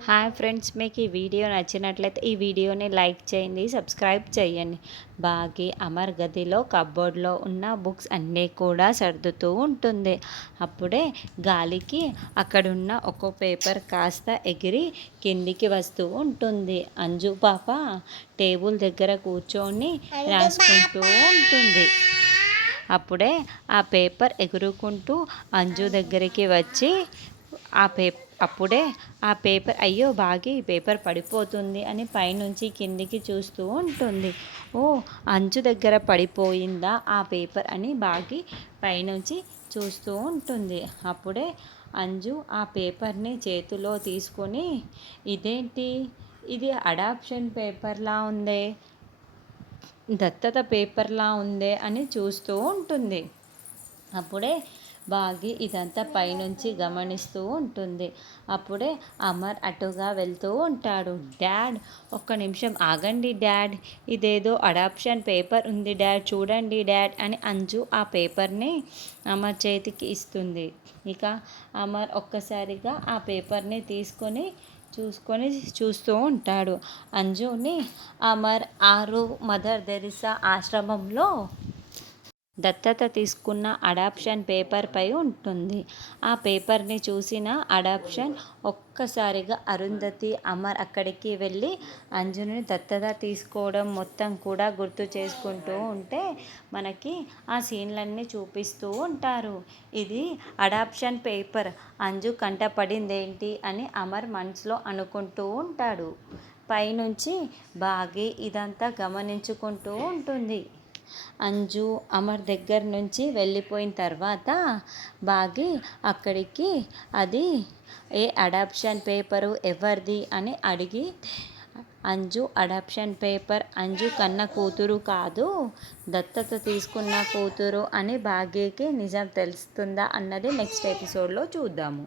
Hi friends, మీకు ఈ video నచ్చినట్లయితే ఈ వీడియోని లైక్ చేయండి, సబ్స్క్రైబ్ చేయండి. బాగి అమర్ గదిలో కబోర్డ్లో ఉన్న బుక్స్ అన్నీ కూడా సర్దుతూ ఉంటుంది. అప్పుడే గాలికి అక్కడున్న ఒక్కో పేపర్ కాస్త ఎగిరి కిందికి వస్తూ ఉంటుంది. అంజు పాప టేబుల్ దగ్గర కూర్చొని రాసుకుంటూ ఉంటుంది. అప్పుడే ఆ పేపర్ ఎగురుకుంటూ అంజు దగ్గరికి వచ్చి అప్పుడే ఆ పేపర్ అయ్యో బాగి పేపర్ పడిపోతుంది అని పైనుంచి కిందికి చూస్తూ ఉంటుంది. ఓ, అంచు దగ్గర పడిపోయిందా ఆ పేపర్ అని బాగి పైనుంచి చూస్తూ ఉంటుంది. అప్పుడే అంజు ఆ పేపర్ని చేతిలో తీసుకొని, ఇదేంటి, ఇది అడాప్షన్ పేపర్లా ఉందే, దత్తత పేపర్లా ఉందే అని చూస్తూ ఉంటుంది. అప్పుడే బాగి ఇదంతా పైనుంచి గమనిస్తూ ఉంటుంది. అప్పుడే అమర్ అటుగా వెళ్తూ ఉంటాడు. డాడ్, ఒక్క నిమిషం ఆగండి డాడ్, ఇదేదో అడాప్షన్ పేపర్ ఉంది డాడ్, చూడండి డాడ్ అని అంజు ఆ పేపర్ని అమర్ చేతికి ఇస్తుంది. ఇక అమర్ ఒక్కసారిగా ఆ పేపర్ని తీసుకొని చూస్తూ ఉంటాడు. అంజుని అమర్ మదర్ తెరిసా ఆశ్రమంలో దత్తత తీసుకున్న అడాప్షన్ పేపర్పై ఉంటుంది. ఆ పేపర్ని చూసిన అడాప్షన్ ఒక్కసారిగా అరుంధతి, అమర్ అక్కడికి వెళ్ళి అంజుని దత్తత తీసుకోవడం మొత్తం కూడా గుర్తు చేసుకుంటూ ఉంటే మనకి ఆ సీన్లన్నీ చూపిస్తూ ఉంటారు. ఇది అడాప్షన్ పేపర్, అంజు కంట పడిందేంటి అని అమర్ మనసులో అనుకుంటూ ఉంటాడు. పైనుంచి బాగి ఇదంతా గమనించుకుంటూ ఉంటుంది. అంజు అమర్ దగ్గర నుంచి వెళ్ళిపోయిన తర్వాత బాగి అక్కడికి అది ఏ అడాప్షన్ పేపరు ఎవరిది అని అడిగి, అంజు అడాప్షన్ పేపర్ అంజు కన్న కూతురు కాదు, దత్తత తీసుకున్న కూతురు అని బాగీకి నిజం తెలుస్తుందా అన్నది నెక్స్ట్ ఎపిసోడ్లో చూద్దాము.